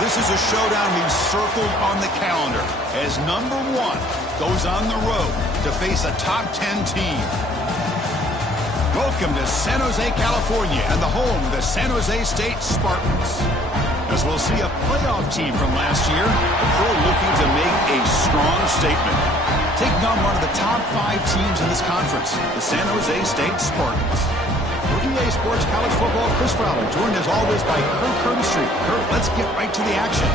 This is a showdown we've circled on the calendar as number 1 goes on the road to face a top 10 team. Welcome to San Jose, California, and the home of the San Jose State Spartans. As we'll see a playoff team from last year, they're looking to make a strong statement. Taking on one of the top 5 teams in this conference, the San Jose State Spartans. For EA Sports College Football, Chris Fowler, joined as always by Kurt Curtis. Kurt, let's get right to the action.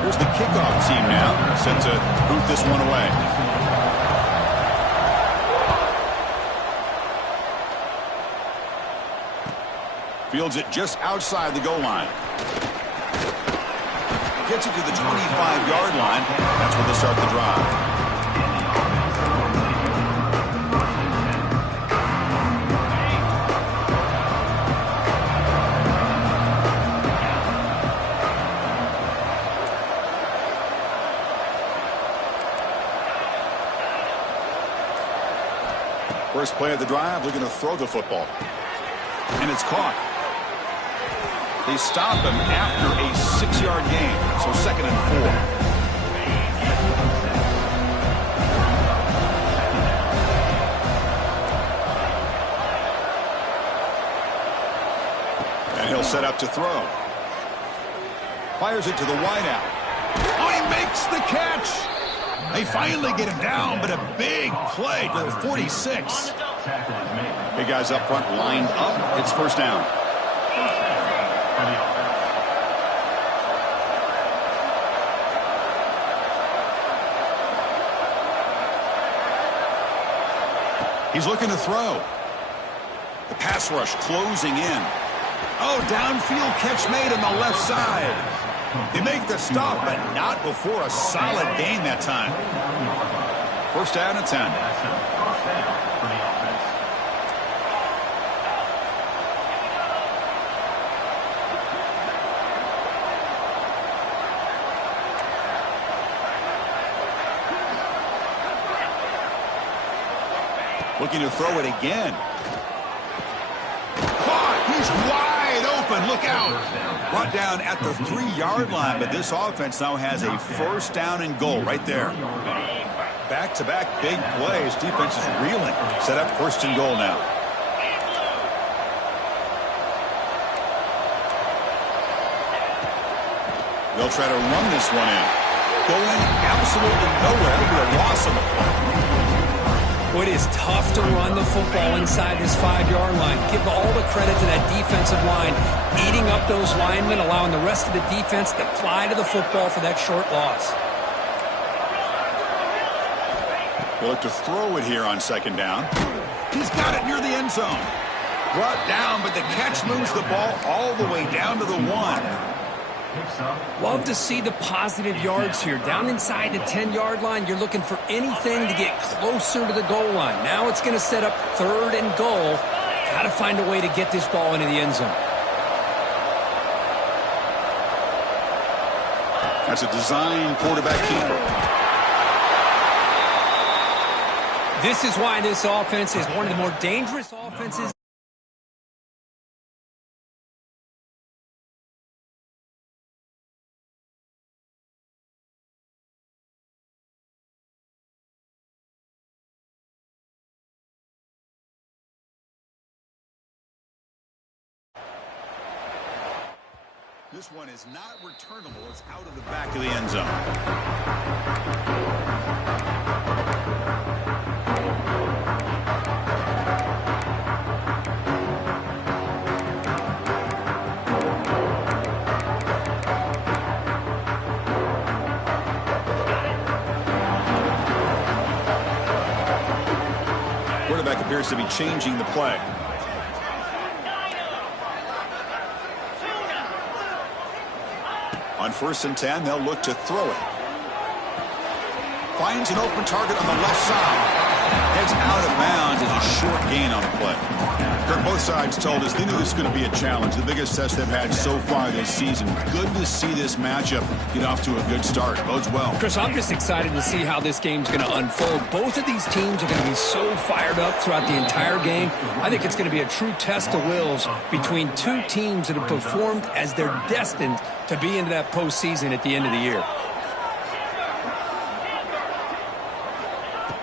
Here's the kickoff team now, set to boot this one away. Fields it just outside the goal line. Gets it to the 25-yard line. That's where they start the drive. First play of the drive, looking to throw the football. And it's caught. They stop him after a 6-yard gain, so 2nd and 4. And he'll set up to throw. Fires it to the wideout. Oh, he makes the catch. They finally get him down, but a big play to the 46. Big guys up front lined up. It's first down. He's looking to throw. The pass rush closing in. Oh, downfield catch made on the left side. They make the stop, but not before a solid gain that time. First down and 10. Looking to throw it again. Caught! He's wide open. Look out. Brought down at the 3-yard line, but this offense now has a first down and goal right there. Back-to-back big plays. Defense is reeling. Set up first and goal now. They'll try to run this one in. Going absolutely nowhere. Look at a loss on the play. It is tough to run the football inside this 5-yard line. Give all the credit to that defensive line, eating up those linemen, allowing the rest of the defense to fly to the football for that short loss. They look to throw it here on 2nd down. He's got it near the end zone. Brought down, but the catch moves the ball all the way down to the 1. Love to see the positive yards here. Down inside the 10-yard line, you're looking for anything to get closer to the goal line. Now it's going to set up 3rd and goal. Got to find a way to get this ball into the end zone. That's a design quarterback keeper. This is why this offense is one of the more dangerous offenses. This one is not returnable. It's out of the back of the end zone. Quarterback appears to be changing the play. On 1st and 10, they'll look to throw it. Finds an open target on the left side. Heads out of bounds as a short gain on the play. Kirk, both sides told us they knew this was going to be a challenge, the biggest test they've had so far this season. Good to see this matchup get off to a good start. Bodes well. Chris, I'm just excited to see how this game's going to unfold. Both of these teams are going to be so fired up throughout the entire game. I think it's going to be a true test of wills between two teams that have performed as they're destined to be into that postseason at the end of the year.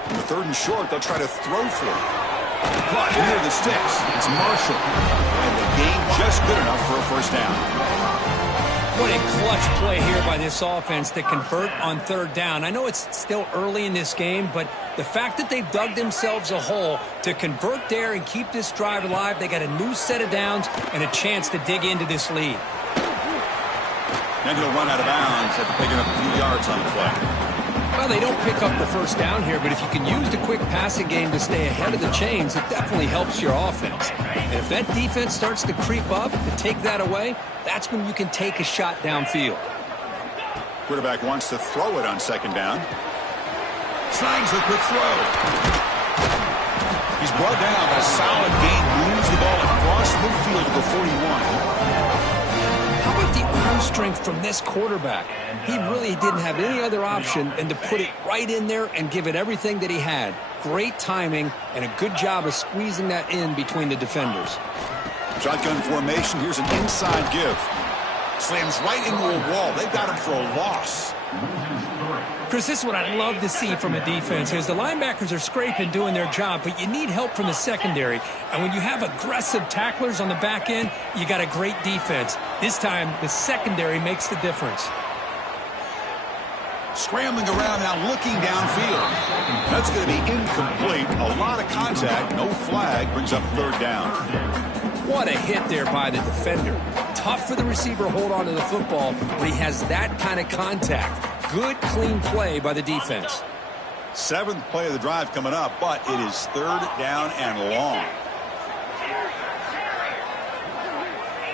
The 3rd and short, they'll try to throw for it. But here are the sticks. It's Marshall. And the game just good enough for a first down. What a clutch play here by this offense to convert on 3rd down. I know it's still early in this game, but the fact that they've dug themselves a hole to convert there and keep this drive alive, they got a new set of downs and a chance to dig into this lead. Then he'll run out of bounds after picking up a few yards on the play. Well, they don't pick up the first down here, but if you can use the quick passing game to stay ahead of the chains, it definitely helps your offense. And if that defense starts to creep up and take that away, that's when you can take a shot downfield. Quarterback wants to throw it on 2nd down. Slangs the quick throw. He's brought down by a solid gain, moves the ball across midfield to the 41. How about the arm strength from this quarterback? He really didn't have any other option than to put it right in there and give it everything that he had. Great timing and a good job of squeezing that in between the defenders. Shotgun formation. Here's an inside give. Slams right into a wall. They've got him for a loss. Chris, this is what I'd love to see from a defense is the linebackers are scraping, doing their job, but you need help from the secondary. And when you have aggressive tacklers on the back end, you got a great defense. This time, the secondary makes the difference. Scrambling around now, looking downfield. That's going to be incomplete. A lot of contact, no flag, brings up 3rd down. What a hit there by the defender. Tough for the receiver to hold on to the football, but he has that kind of contact. Good, clean play by the defense. 7th play of the drive coming up, but it is 3rd down and long.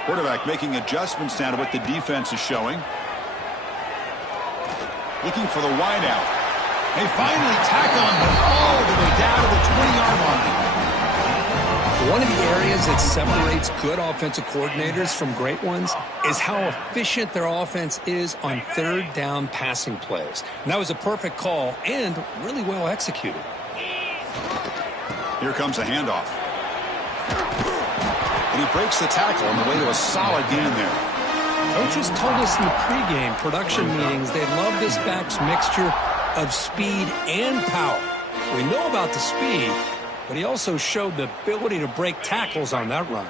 Quarterback making adjustments now to what the defense is showing. Looking for the wideout. They finally tackle him, but all the way down to the 20-yard line. One of the areas that separates good offensive coordinators from great ones is how efficient their offense is on 3rd down passing plays. And that was a perfect call and really well executed. Here comes a handoff. And he breaks the tackle on the way to a solid gain there. Coaches told us in the pregame production meetings they love this back's mixture of speed and power. We know about the speed, but he also showed the ability to break tackles on that run.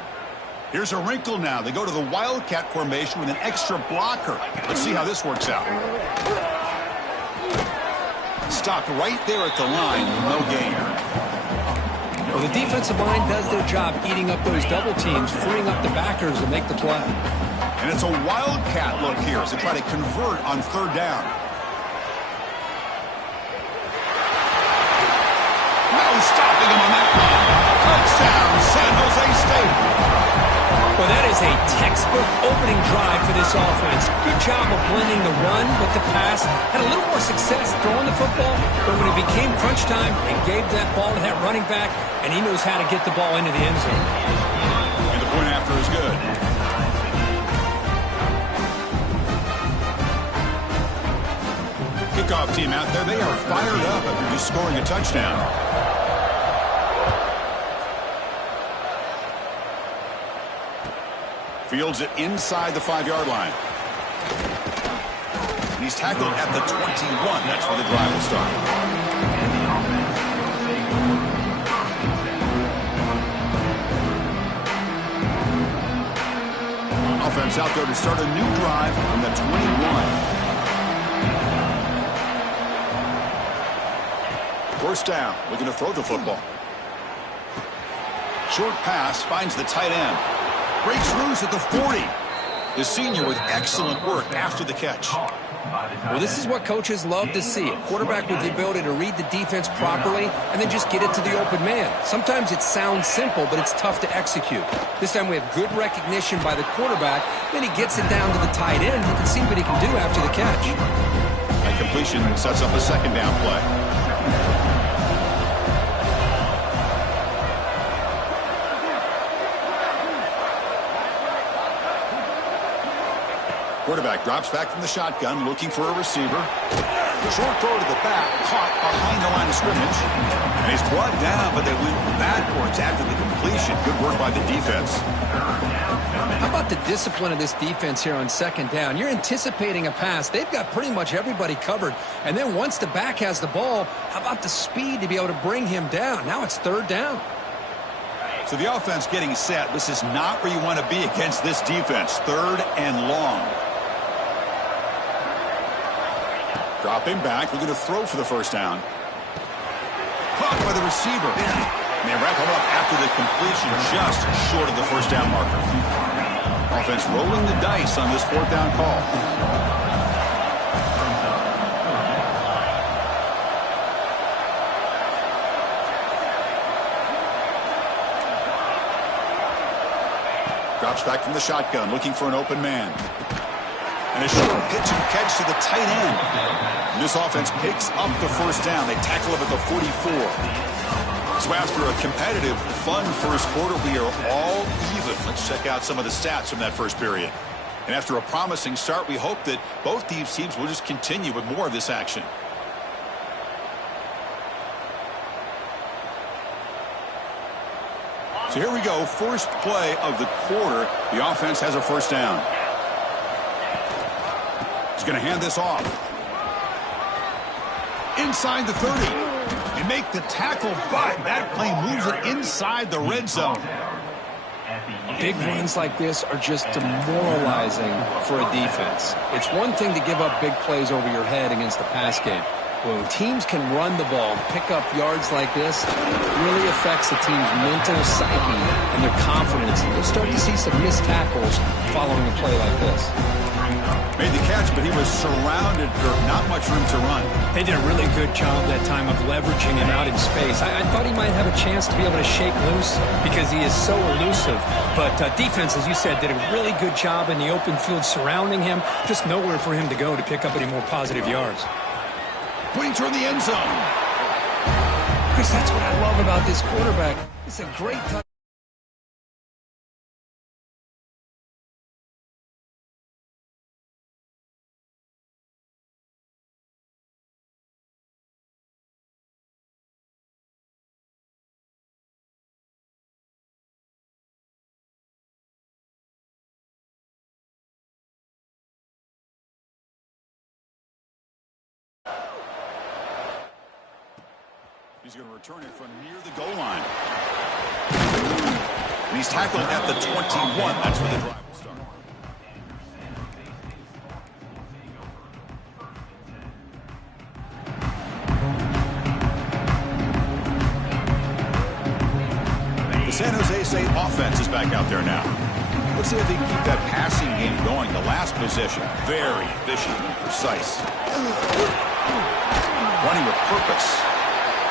Here's a wrinkle now. They go to the Wildcat formation with an extra blocker. Let's see how this works out. Stopped right there at the line, no gain. Well, the defensive line does their job eating up those double teams, freeing up the backers to make the play. And it's a Wildcat look here as they try to convert on 3rd down. No stopping him on that one. Touchdown, San Jose State. Well, that is a textbook opening drive for this offense. Good job of blending the run with the pass. Had a little more success throwing the football, but when it became crunch time, they gave that ball to that running back, and he knows how to get the ball into the end zone. And the point after is good. Kickoff team out there, they are fired up after just scoring a touchdown. Fields it inside the 5-yard line. And he's tackled at the 21. That's where the drive will start. Offense out there to start a new drive from the 21. First down, looking to throw the football. Short pass finds the tight end. Breaks loose at the 40. The senior with excellent work after the catch. Well, this is what coaches love to see. A quarterback with the ability to read the defense properly and then just get it to the open man. Sometimes it sounds simple, but it's tough to execute. This time we have good recognition by the quarterback. Then he gets it down to the tight end. You can see what he can do after the catch. That completion sets up a 2nd down play. Quarterback drops back from the shotgun, looking for a receiver. Short throw to the back, caught behind the line of scrimmage. And he's brought down, but they went backwards after the completion. Good work by the defense. How about the discipline of this defense here on second down? You're anticipating a pass. They've got pretty much everybody covered. And then once the back has the ball, how about the speed to be able to bring him down? Now it's third down. So the offense getting set. This is not where you want to be against this defense. Third and long. Dropping back, looking to throw for the first down. Caught by the receiver. And they wrap him up after the completion, just short of the first down marker. Offense rolling the dice on this fourth down call. Drops back from the shotgun, looking for an open man. And a short pitch and catch to the tight end. And this offense picks up the first down. They tackle him at the 44. So after a competitive, fun first quarter, we are all even. Let's check out some of the stats from that first period. And after a promising start, we hope that both these teams will just continue with more of this action. So here we go, first play of the quarter. The offense has a first down. He's going to hand this off. Inside the 30. And make the tackle, but that play moves it inside the red zone. Big runs like this are just demoralizing for a defense. It's one thing to give up big plays over your head against the pass game. When teams can run the ball and pick up yards like this, it really affects the team's mental psyche and their confidence. And you'll start to see some missed tackles following a play like this. Made the catch, but he was surrounded for not much room to run. They did a really good job that time of leveraging him out in space. I thought he might have a chance to be able to shake loose because he is so elusive. But defense, as you said, did a really good job in the open field surrounding him. Just nowhere for him to go to pick up any more positive yards. Putting toward the end zone. Chris, that's what I love about this quarterback. It's a great touch. He's going to return it from near the goal line. And he's tackled at the 21. That's where the drive will start. The San Jose State offense is back out there now. Let's see if they can keep that passing game going. The last possession, very efficient and precise. Running with purpose.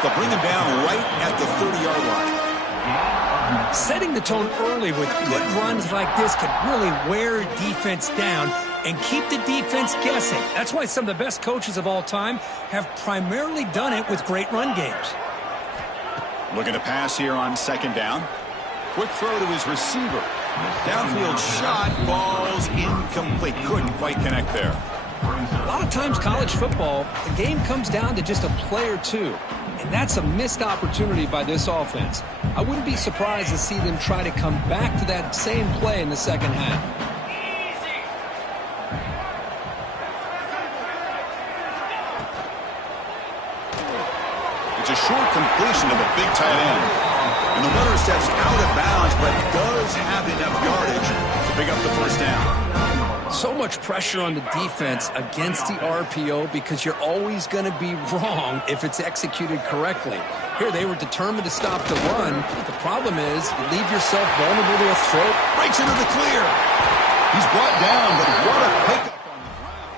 They'll bring him down right at the 30-yard line. Setting the tone early with good runs like this can really wear defense down and keep the defense guessing. That's why some of the best coaches of all time have primarily done it with great run games. Looking to pass here on second down. Quick throw to his receiver. Downfield shot, falls incomplete. Couldn't quite connect there. A lot of times college football, the game comes down to just a play or two. And that's a missed opportunity by this offense. I wouldn't be surprised to see them try to come back to that same play in the second half. It's a short completion of the big tight end. And the runner steps out of bounds, but does have enough yardage to pick up the first down. So much pressure on the defense against the RPO because you're always going to be wrong if it's executed correctly. Here, they were determined to stop the run. The problem is you leave yourself vulnerable to a throw. Breaks into the clear. He's brought down, but what a pickup on the ground.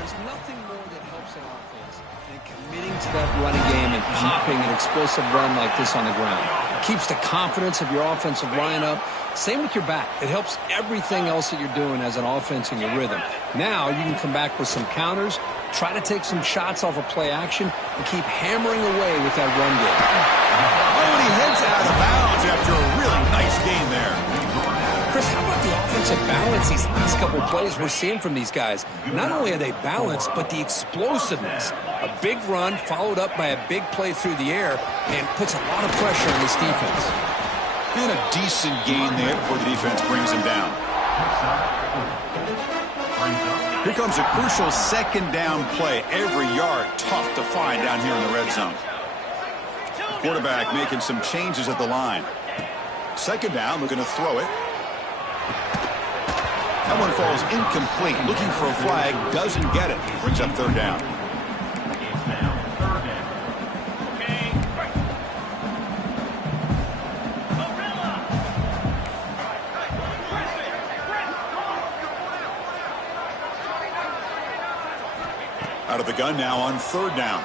There's nothing more that helps an offense than committing to that running game and popping an explosive run like this on the ground. It keeps the confidence of your offensive line up. Same with your back. It helps everything else that you're doing as an offense in your rhythm. Now you can come back with some counters, try to take some shots off of play action, and keep hammering away with that run game. Oh, and he heads out of bounds after a really nice game there. Chris, how about the offensive impressive balance these last couple of plays we're seeing from these guys. Not only are they balanced, but the explosiveness. A big run followed up by a big play through the air and puts a lot of pressure on this defense. And a decent gain there before the defense brings him down. Here comes a crucial second down play. Every yard tough to find down here in the red zone. Quarterback making some changes at the line. Second down, we're going to throw it. That one falls incomplete. Looking for a flag, doesn't get it. Brings up third down. Out of the gun now on third down.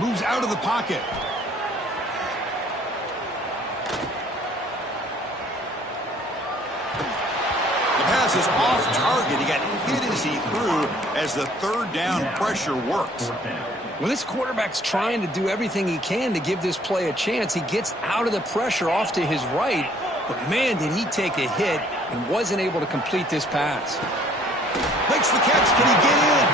Moves out of the pocket. The pass is off target. He got hit as he threw as the third down pressure works. Well, this quarterback's trying to do everything he can to give this play a chance. He gets out of the pressure off to his right, but man, did he take a hit and wasn't able to complete this pass. Makes the catch. Can he get in?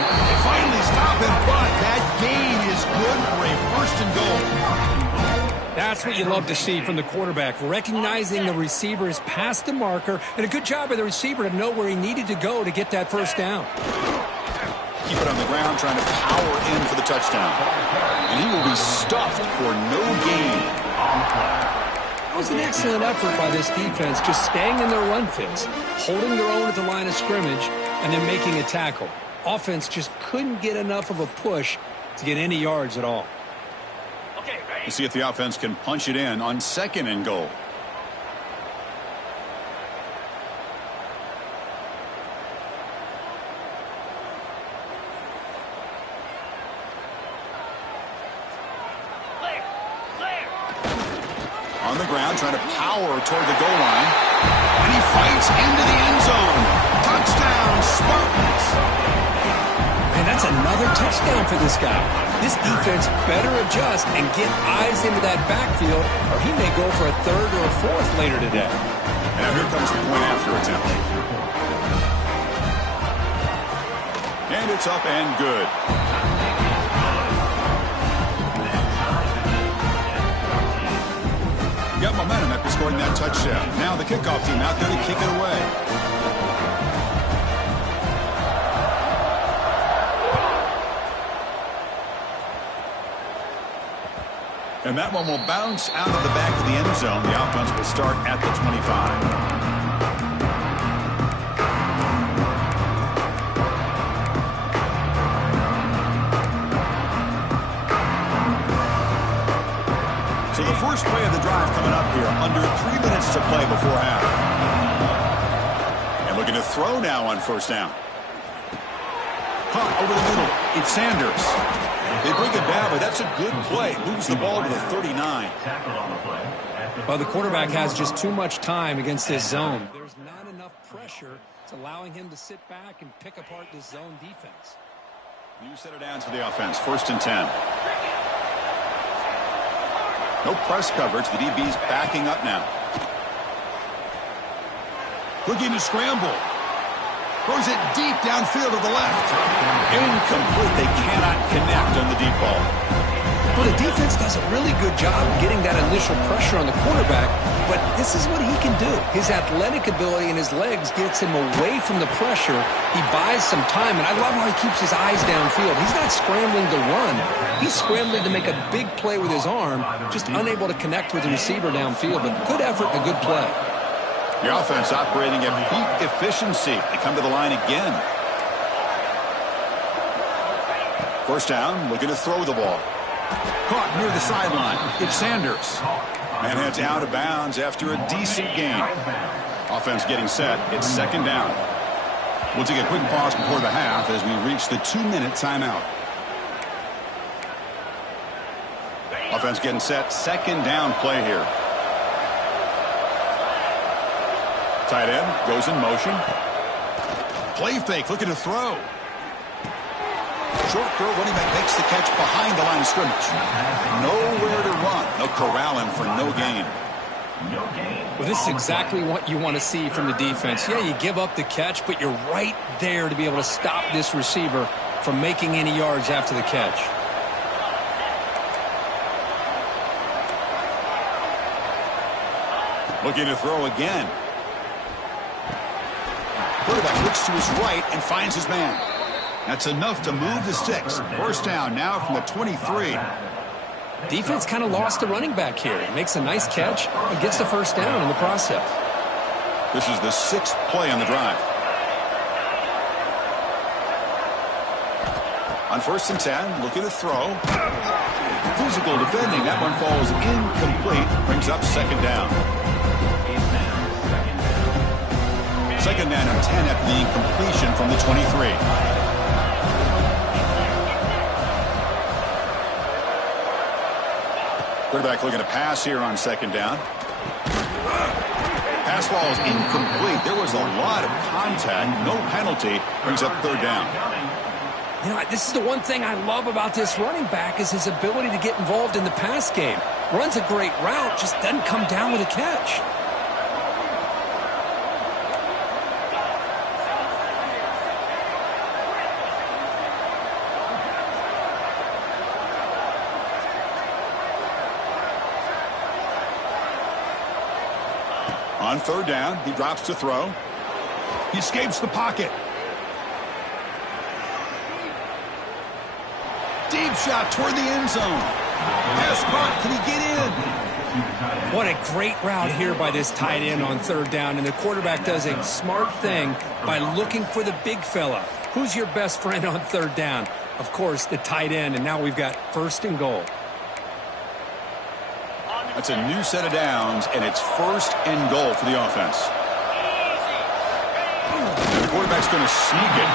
They finally stop him, but that gain is good for a first and goal. That's what you love to see from the quarterback, recognizing the receiver is past the marker, and a good job by the receiver to know where he needed to go to get that first down. Keep it on the ground, trying to power in for the touchdown. And he will be stuffed for no gain. That was an excellent effort by this defense, just staying in their run fits, holding their own at the line of scrimmage, and then making a tackle. Offense just couldn't get enough of a push to get any yards at all. We'll see if the offense can punch it in on second and goal. On the ground, trying to power toward the goal line. And he fights into the end zone. Touchdown, Spartans! And that's another touchdown for this guy. This defense better adjust and get eyes into that backfield, or he may go for a third or a fourth later today. And now here comes the point after attempt. And it's up and good. Got momentum after scoring that touchdown. Now the kickoff team out there to kick it away. And that one will bounce out of the back of the end zone. The offense will start at the 25. So the first play of the drive coming up here. Under 3 minutes to play before half. And looking to throw now on first down. Caught over the middle. It's Sanders. They bring it down, but that's a good play. Moves the ball to the 39. Well, the quarterback has just too much time against this zone. There's not enough pressure. It's allowing him to sit back and pick apart this zone defense. You set it down to the offense. First and 10. No press coverage. The DB's backing up now. Looking to scramble. Throws it deep downfield to the left. Incomplete. They cannot connect on the deep ball. Well, the defense does a really good job getting that initial pressure on the quarterback, but this is what he can do. His athletic ability and his legs gets him away from the pressure. He buys some time, and I love how he keeps his eyes downfield. He's not scrambling to run. He's scrambling to make a big play with his arm, just unable to connect with the receiver downfield, but good effort and a good play. The offense operating at peak efficiency. They come to the line again. First down, looking to throw the ball. Caught near the sideline. It's Sanders. And heads out of bounds after a decent gain. Offense getting set. It's second down. We'll take a quick pause before the half as we reach the 2-minute timeout. Offense getting set. Second down play here. Tight end goes in motion. Play fake, looking to throw. Short throw, running back makes the catch behind the line of scrimmage. Nowhere to run. They'll corral him for no gain. Well, this is exactly what you want to see from the defense. Yeah, you give up the catch, but you're right there to be able to stop this receiver from making any yards after the catch. Looking to throw again. Quarterback looks to his right and finds his man. That's enough to move the sticks. First down now from the 23. Defense kind of lost the running back here. He makes a nice catch and gets the first down in the process. This is the 6th play on the drive. On 1st and 10, looking to throw. Physical defending. That one falls incomplete. Brings up 2nd down. 2nd down and 10 after the incompletion from the 23. Quarterback looking to pass here on 2nd down. Pass ball is incomplete. There was a lot of contact. No penalty. Brings up 3rd down. You know, this is the one thing I love about this running back is his ability to get involved in the pass game. Runs a great route, just doesn't come down with a catch. On 3rd down, he drops to throw. He escapes the pocket. Deep shot toward the end zone. Pass caught. Can he get in? What a great route here by this tight end on 3rd down. And the quarterback does a smart thing by looking for the big fella. Who's your best friend on 3rd down? Of course, the tight end. And now we've got 1st and goal. That's a new set of downs, and it's 1st and goal for the offense. And the quarterback's going to sneak it.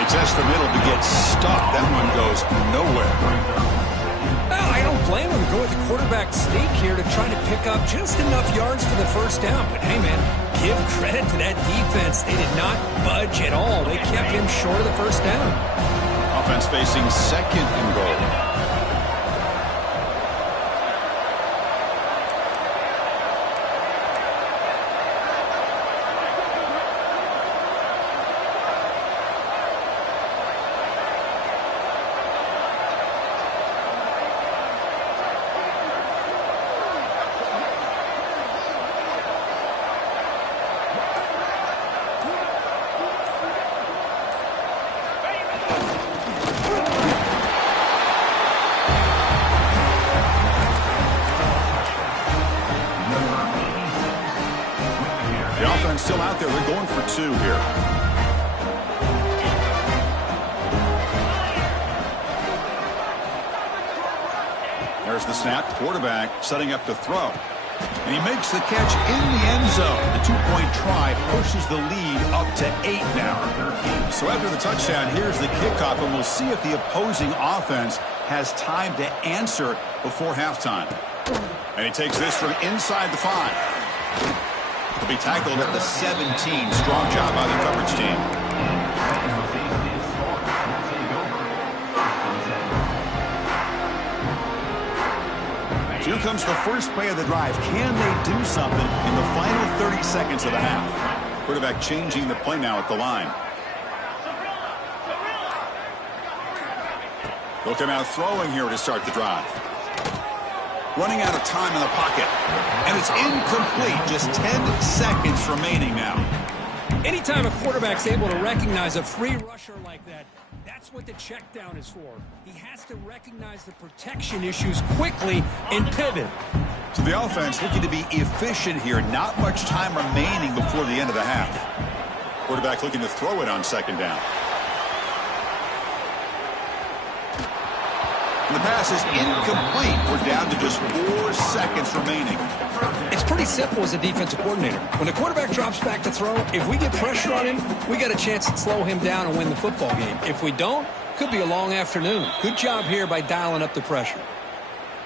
It's just the middle to get stuffed. That one goes nowhere. Well, I don't blame him. Go with the quarterback sneak here to try to pick up just enough yards for the 1st down. But, hey, man, give credit to that defense. They did not budge at all. They kept him short of the 1st down. Offense facing 2nd and goal. Still out there. They're going for 2 here. There's the snap. Quarterback setting up to throw. And he makes the catch in the end zone. The 2-point try pushes the lead up to 8 now. So after the touchdown, here's the kickoff, and we'll see if the opposing offense has time to answer before halftime. And he takes this from inside the 5. He'll be tackled at the 17. Strong job by the coverage team. Here comes the first play of the drive. Can they do something in the final 30 seconds of the half? Quarterback changing the play now at the line. They'll come out throwing here to start the drive. Running out of time in the pocket. And it's incomplete. Just 10 seconds remaining now. Anytime a quarterback's able to recognize a free rusher like that, that's what the check down is for. He has to recognize the protection issues quickly and pivot. So the offense looking to be efficient here. Not much time remaining before the end of the half. Quarterback looking to throw it on 2nd down. The pass is incomplete. We're down to just 4 seconds remaining. It's pretty simple as a defensive coordinator. When the quarterback drops back to throw, if we get pressure on him, we got a chance to slow him down and win the football game. If we don't, could be a long afternoon. Good job here by dialing up the pressure.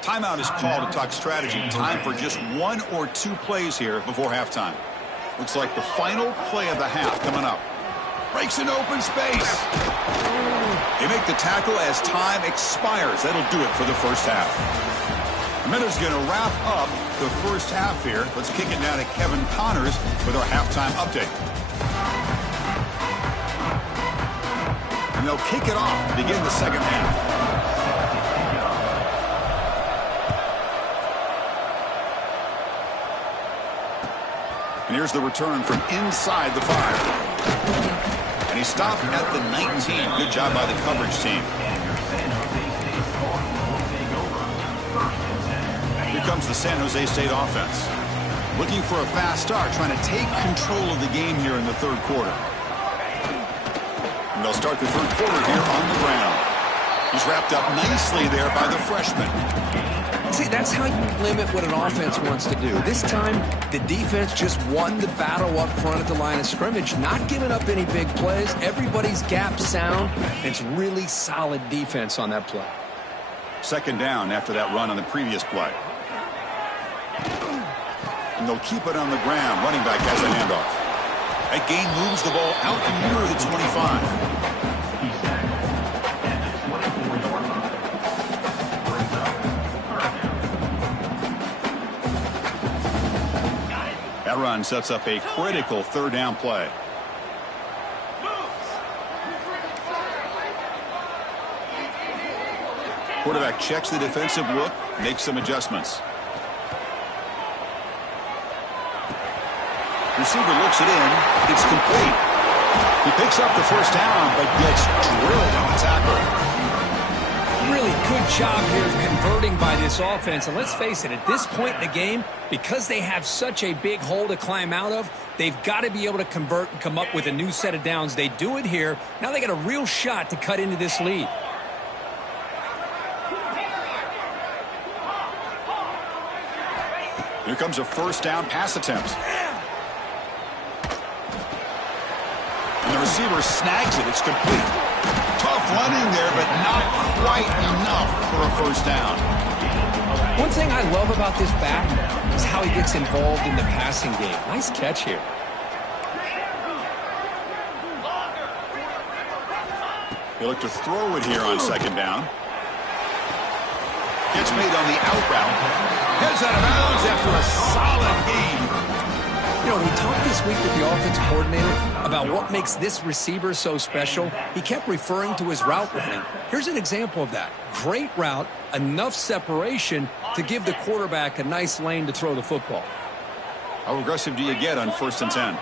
Timeout is called to talk strategy. Time for just 1 or 2 plays here before halftime. Looks like the final play of the half coming up. Breaks an open space. They make the tackle as time expires. That'll do it for the first half. Minutes going to wrap up the first half here. Let's kick it down to Kevin Connors with our halftime update. And they'll kick it off to begin the second half. And here's the return from inside the 5. And he stopped at the 19. Good job by the coverage team. Here comes the San Jose State offense. Looking for a fast start, trying to take control of the game here in the third quarter. And they'll start the third quarter here on the ground. He's wrapped up nicely there by the freshman. See, that's how you limit what an offense wants to do. This time, the defense just won the battle up front at the line of scrimmage, not giving up any big plays. Everybody's gap sound. It's really solid defense on that play. Second down after that run on the previous play. And they'll keep it on the ground. Running back has a handoff. That gain moves the ball out near the 25. That run sets up a critical third down play. Quarterback checks the defensive look, makes some adjustments. Receiver looks it in. It's complete. He picks up the first down, but gets drilled on the tackle. Really good job here converting by this offense. And let's face it, at this point in the game, because they have such a big hole to climb out of, they've got to be able to convert and come up with a new set of downs. They do it here. Now they got a real shot to cut into this lead. Here comes a first down pass attempt. And the receiver snags it. It's complete. Tough running there, but not quite enough for a first down. One thing I love about this back is how he gets involved in the passing game. Nice catch here. He'll look to throw it here on second down. Gets made on the out route. Heads out of bounds after a solid gain. You know, we talked this week with the offense coordinator about what makes this receiver so special. He kept referring to his route running. Here's an example of that. Great route, enough separation to give the quarterback a nice lane to throw the football. How aggressive do you get on 1st and 10?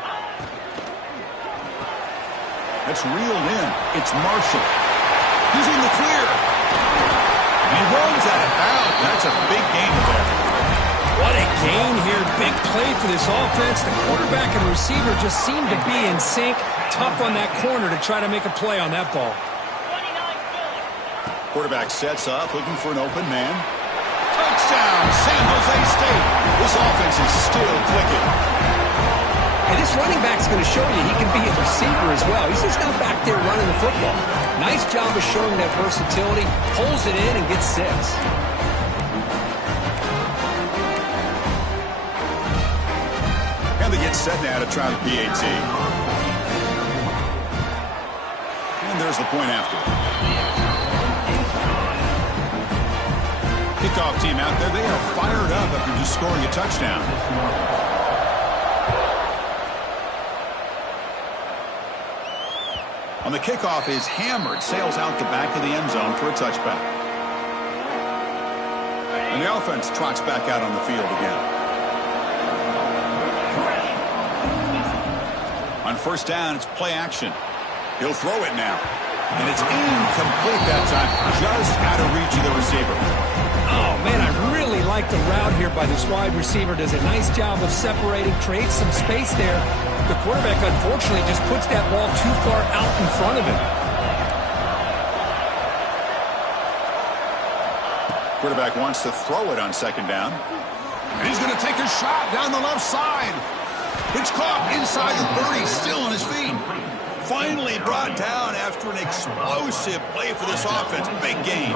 That's reeled in. It's Marshall. He's in the clear. And he runs out of bounds. That's a big gain there. What a gain here. Big play for this offense. The quarterback and receiver just seem to be in sync. Tough on that corner to try to make a play on that ball. Quarterback sets up, looking for an open man. Touchdown, San Jose State. This offense is still clicking. And this running back's going to show you he can be a receiver as well. He's just not back there running the football. Nice job of showing that versatility. Pulls it in and gets 6. They get set now to try the PAT. And there's the point after. Kickoff team out there. They are fired up after just scoring a touchdown. On the kickoff is hammered. Sails out the back of the end zone for a touchback. And the offense trots back out on the field again. On first down, it's play action. He'll throw it now. And it's incomplete that time. Just out of reach of the receiver. Oh, man, I really like the route here by this wide receiver. Does a nice job of separating, creates some space there. The quarterback, unfortunately, just puts that ball too far out in front of him. Quarterback wants to throw it on second down. And he's going to take a shot down the left side. It's caught inside the 30, still on his feet. Finally brought down after an explosive play for this offense. Big game.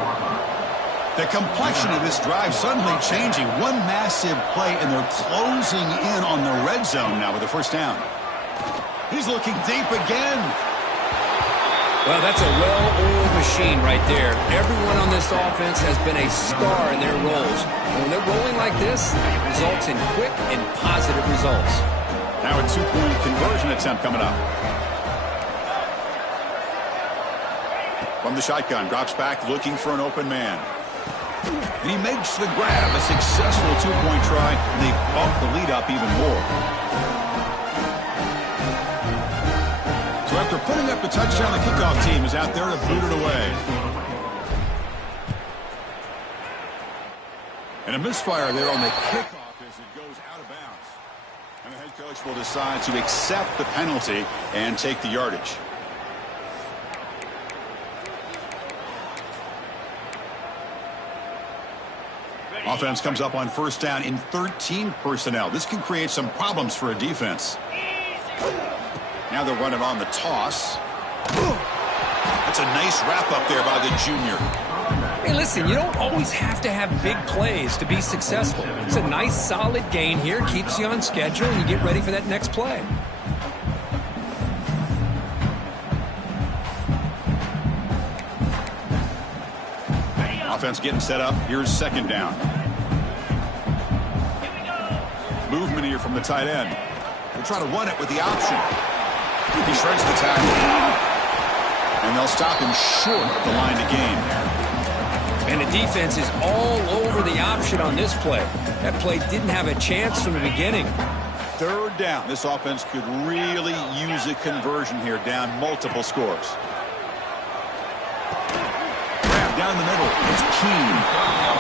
The complexion of this drive suddenly changing. One massive play, and they're closing in on the red zone now with the first down. He's looking deep again. Well, that's a well-oiled machine right there. Everyone on this offense has been a star in their roles. And when they're rolling like this, it results in quick and positive results. Now a two-point conversion attempt coming up. From the shotgun, drops back looking for an open man. And he makes the grab, a successful two-point try, and they bump the lead up even more. So after putting up a touchdown, the kickoff team is out there to boot it away. And a misfire there on the kickoff as it goes out of bounds. And the head coach will decide to accept the penalty and take the yardage. Offense comes up on first down in 13 personnel. This can create some problems for a defense. Now they're running on the toss. That's a nice wrap up there by the junior. Hey, listen, you don't always have to have big plays to be successful. It's a nice, solid gain here. Keeps you on schedule, and you get ready for that next play. Offense getting set up. Here's second down. Movement here from the tight end. They'll try to run it with the option. He shreds the tackle. And they'll stop him short of the line to gain. And the defense is all over the option on this play. That play didn't have a chance from the beginning. Third down. This offense could really use a conversion here, down multiple scores. Down the middle, it's Keen.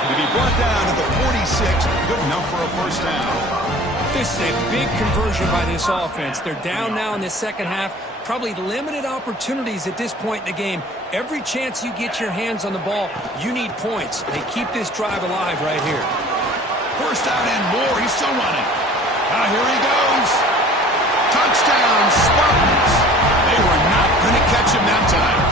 To be brought down to the 46, good enough for a first down. This is a big conversion by this offense. They're down now in the second half. Probably limited opportunities at this point in the game. Every chance you get your hands on the ball, you need points. They keep this drive alive right here. First down and more. He's still running. Here he goes. Touchdown, Spartans. They were not going to catch him that time.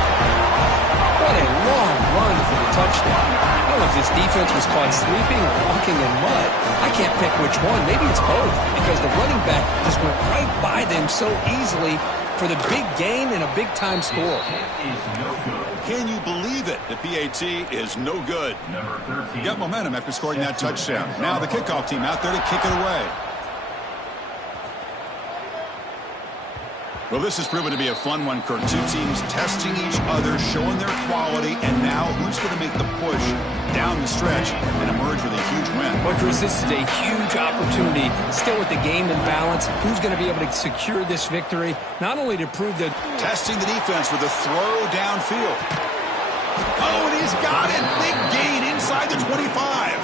What a long run for the touchdown. I don't know if this defense was caught sleeping or walking in mud. I can't pick which one. Maybe it's both, because the running back just went right by them so easily for the big gain and a big-time score. Can you believe it? The PAT is no good. Got momentum after scoring that touchdown. Now the kickoff team out there to kick it away. Well, this has proven to be a fun one, Kirk. Two teams testing each other, showing their quality, and now who's going to make the push down the stretch and emerge with a huge win? Well, Chris, this is a huge opportunity. Still with the game in balance, who's going to be able to secure this victory? Not only to prove that... Testing the defense with a throw downfield. Oh, and he's got it. Big gain inside the 25.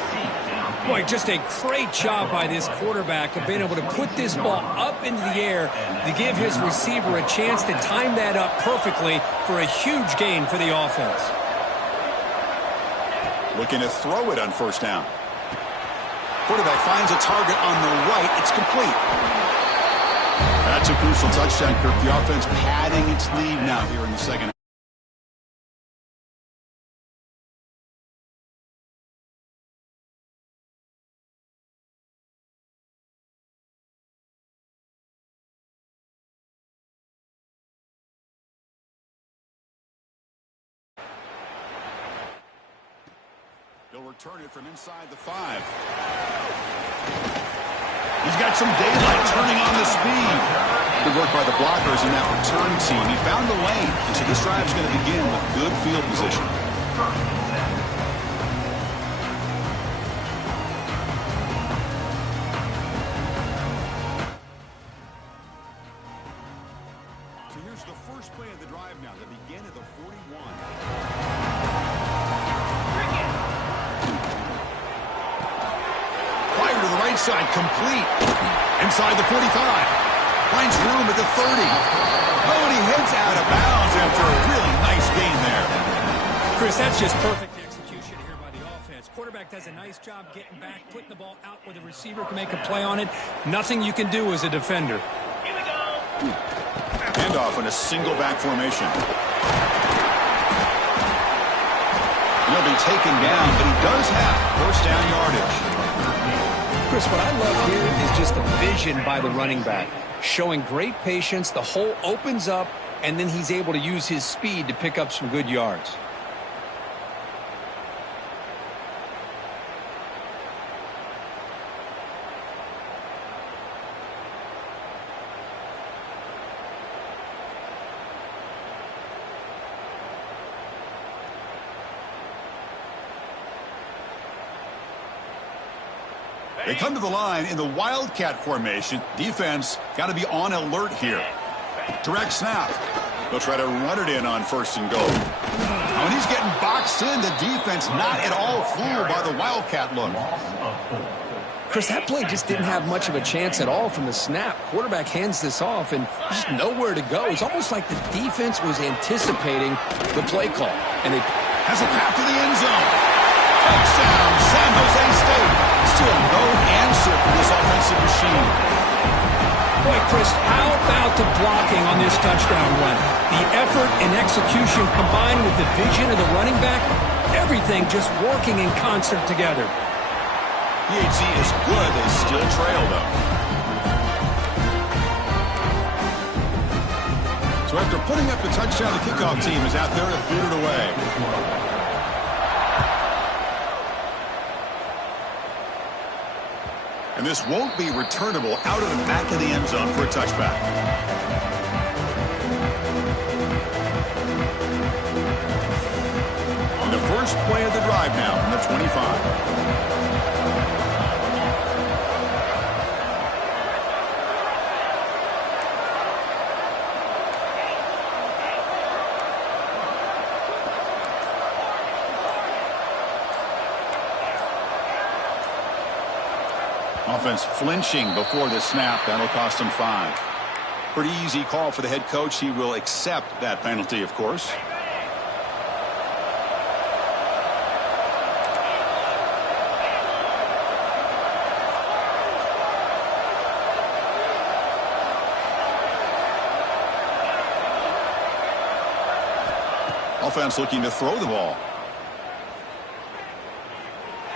Boy, just a great job by this quarterback of being able to put this ball up into the air to give his receiver a chance to time that up perfectly for a huge gain for the offense. Looking to throw it on first down. Quarterback finds a target on the right. It's complete. That's a crucial touchdown, Kirk. The offense padding its lead now here in the second half. He'll return it from inside the 5. He's got some daylight turning on the speed. Good work by the blockers in that return team. He found the lane, and so this drive's going to begin with good field position. So here's the first play of the drive now. They begin at the 41. Right side complete. Inside the 45. Finds room at the 30. Oh, and he heads out of bounds after a really nice gain there. Chris, that's just perfect execution here by the offense. Quarterback does a nice job getting back, putting the ball out where the receiver can make a play on it. Nothing you can do as a defender. Here we go. Handoff in a single back formation. He'll be taken down, but he does have first down yardage. Chris, what I love here is just the vision by the running back. Showing great patience. The hole opens up and then he's able to use his speed to pick up some good yards. They come to the line in the Wildcat formation. Defense got to be on alert here. Direct snap. They'll try to run it in on 1st and goal. When he's getting boxed in, the defense not at all fooled by the Wildcat look. Chris, that play just didn't have much of a chance at all from the snap. Quarterback hands this off and just nowhere to go. It's almost like the defense was anticipating the play call. And it has a path to the end zone. Touchdown, San Jose State. Still no answer for this offensive machine. Boy, Chris, how about the blocking on this touchdown run? The effort and execution combined with the vision of the running back, everything just working in concert together. Hbcu is good. They still trail, though. So after putting up the touchdown, the kickoff team is out there to boot it away. And this won't be returnable out of the back of the end zone for a touchback. And the first play of the drive now from the 25. Offense flinching before the snap. That'll cost him 5. Pretty easy call for the head coach. He will accept that penalty, of course. Offense looking to throw the ball.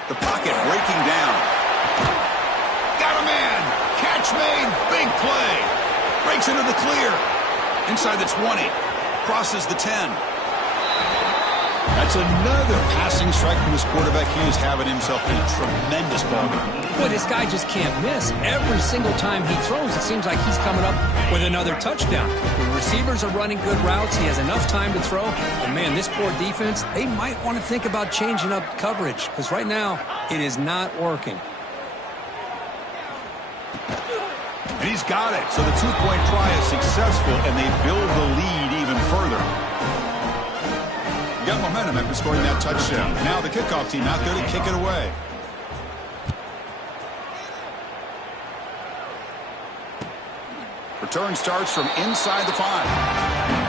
The pocket breaking down. Made, big play. Breaks into the clear. Inside the 20. Crosses the 10. That's another passing strike from this quarterback. He is having himself a tremendous ball game. Boy, this guy just can't miss. Every single time he throws, it seems like he's coming up with another touchdown. The receivers are running good routes. He has enough time to throw. And, man, this poor defense, they might want to think about changing up coverage because right now it is not working. And he's got it. So the 2-point try is successful, and they build the lead even further. You got momentum after scoring that touchdown. Now the kickoff team out there to kick it away. Return starts from inside the 5.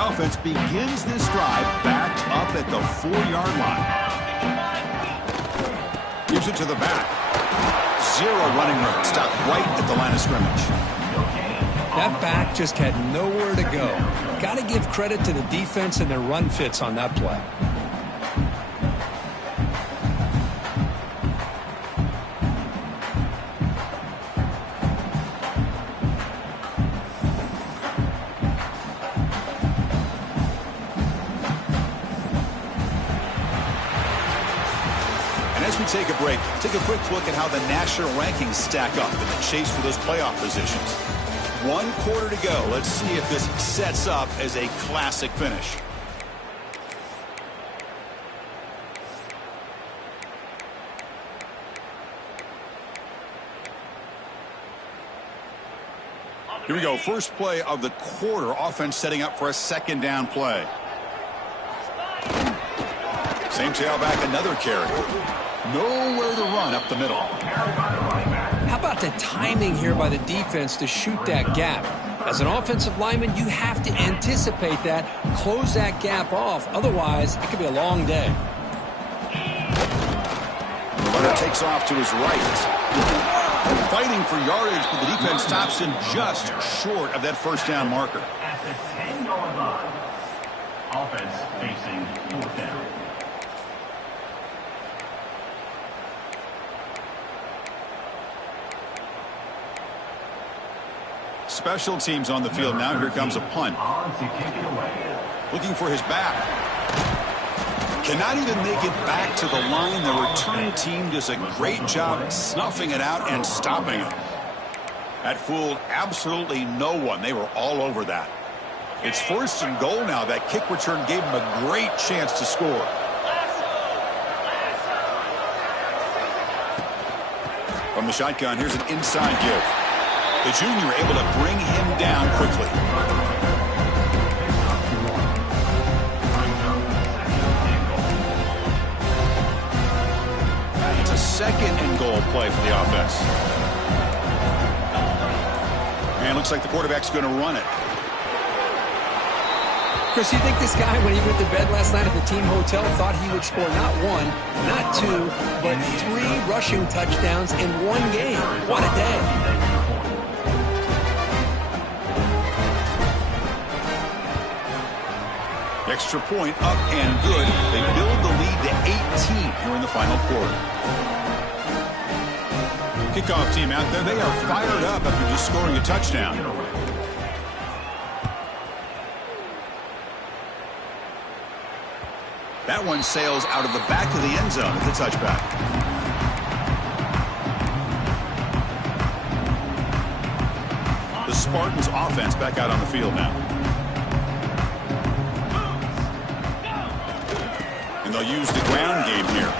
Offense begins this drive backed up at the 4-yard line. Gives it to the back. 0 running room. Stopped right at the line of scrimmage. That back just had nowhere to go. Got to give credit to the defense and their run fits on that play. Take a break. Take a quick look at how the national rankings stack up in the chase for those playoff positions. 1 quarter to go. Let's see if this sets up as a classic finish. Here we go. First play of the quarter. Offense setting up for a 2nd down play. Same tailback, another carry. Nowhere to run up the middle. How about the timing here by the defense to shoot that gap? As an offensive lineman, you have to anticipate that, close that gap off. Otherwise, it could be a long day. The Hunter takes off to his right. Fighting for yardage, but the defense stops him just short of that first down marker. At the 10-yard line. Offense facing fourth down. Special teams on the field now. Here comes a punt. On to kick it away. Looking for his back. Cannot even make it back to the line. The return team does a great job snuffing it out and stopping it. That fooled absolutely no one. They were all over that. It's first and goal now. That kick return gave him a great chance to score. From the shotgun, here's an inside give. The junior able to bring him down quickly. It's a second and goal play for the offense. And looks like the quarterback's going to run it. Chris, you think this guy, when he went to bed last night at the team hotel, thought he would score not one, not two, but 3 rushing touchdowns in one game? What a day. Extra point up and good. They build the lead to 18 here in the final quarter. Kickoff team out there. They are fired up after just scoring a touchdown. That one sails out of the back of the end zone at the touchback. The Spartans offense back out on the field now. And they'll use the ground game here.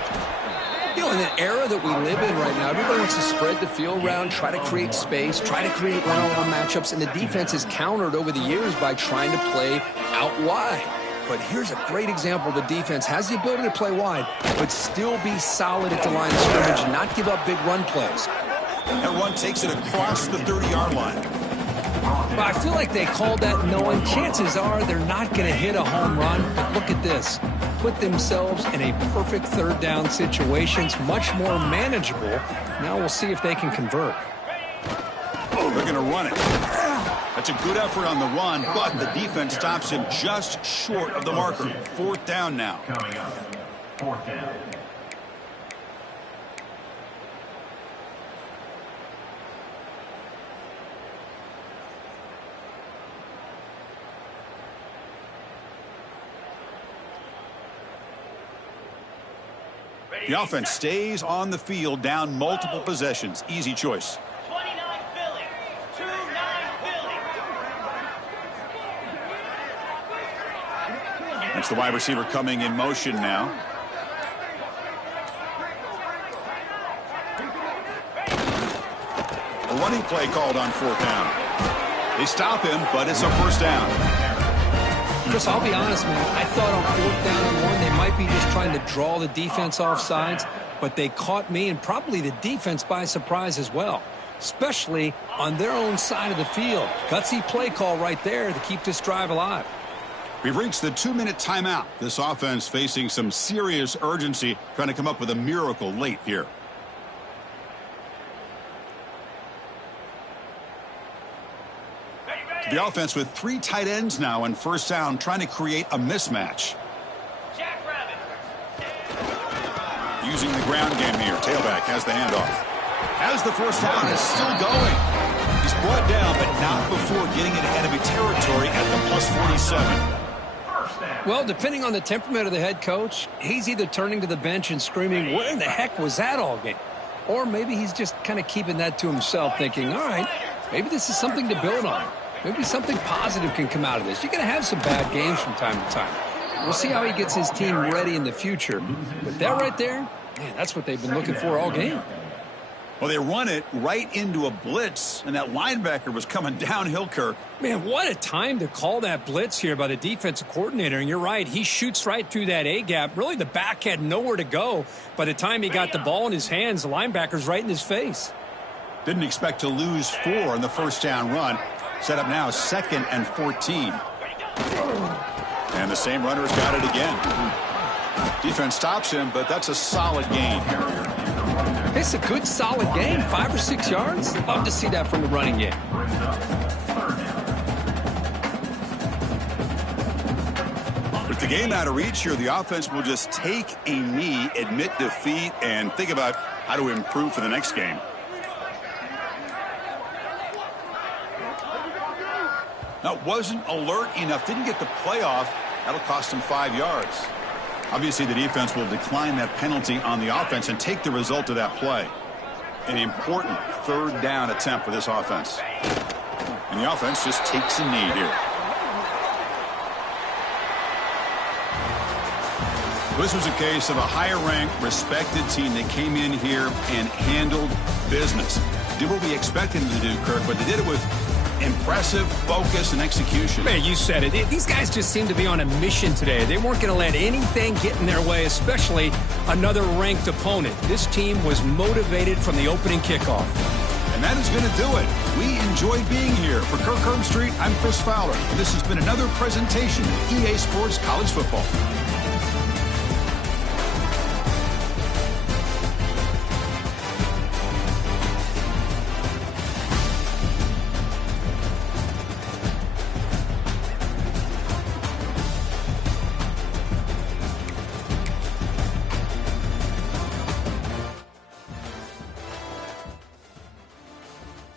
You know, in the era that we live in right now, everybody wants to spread the field around, try to create space, try to create one-on-one matchups, and the defense is countered over the years by trying to play out wide. But here's a great example. The defense has the ability to play wide, but still be solid at the line of scrimmage and not give up big run plays. That run takes it across the 30-yard line. But I feel like they called that knowing chances are they're not going to hit a home run. But look at this. Put themselves in a perfect third down situation. It's much more manageable. Now we'll see if they can convert. Oh, they're going to run it. That's a good effort on the run, but the defense stops him just short of the marker. 4th down now. Coming up, 4th down. The offense stays on the field, down multiple possessions. Easy choice. 29 Philly. 2-9 Philly. That's the wide receiver coming in motion now. A running play called on 4th down. They stop him, but it's a 1st down. Chris, I'll be honest, man. I thought on 4th down and 1, they might be just trying to draw the defense off sides, but they caught me and probably the defense by surprise as well, especially on their own side of the field. Gutsy play call right there to keep this drive alive. We've reached the 2-minute timeout. This offense facing some serious urgency, trying to come up with a miracle late here. The offense with 3 tight ends now on 1st down, trying to create a mismatch. Using the ground game here. Tailback has the handoff. As the 1st down is still going. He's brought down, but not before getting it ahead of a territory at the +47. Well, depending on the temperament of the head coach, he's either turning to the bench and screaming, where in the heck was that all game? Or maybe he's just kind of keeping that to himself, thinking, all right, maybe this is something to build on. Maybe something positive can come out of this. You're going to have some bad games from time to time. We'll see how he gets his team ready in the future. But that right there, man, that's what they've been looking for all game. Well, they run it right into a blitz, and that linebacker was coming downhill, Kirk. Man, what a time to call that blitz here by the defensive coordinator. And you're right, he shoots right through that A-gap. Really, the back had nowhere to go. By the time he got the ball in his hands, the linebacker's right in his face. Didn't expect to lose 4 in the 1st down run. Set up now 2nd and 14. And the same runner's got it again. Defense stops him, but that's a solid gain. It's a good, solid game, 5 or 6 yards. Love to see that from the running game. With the game out of reach here, the offense will just take a knee, admit defeat, and think about how to improve for the next game. Now, wasn't alert enough, didn't get the playoff. That'll cost him 5 yards. Obviously, the defense will decline that penalty on the offense and take the result of that play. An important third down attempt for this offense. And the offense just takes a knee here. This was a case of a higher-ranked, respected team that came in here and handled business. Did what we expected them to do, Kirk, but they did it with impressive focus and execution. Man, you said it. These guys just seem to be on a mission today. They weren't going to let anything get in their way, especially another ranked opponent. This team was motivated from the opening kickoff. And that is going to do it. We enjoyed being here. For Kirk Herbstreit, I'm Chris Fowler. This has been another presentation of EA Sports College Football.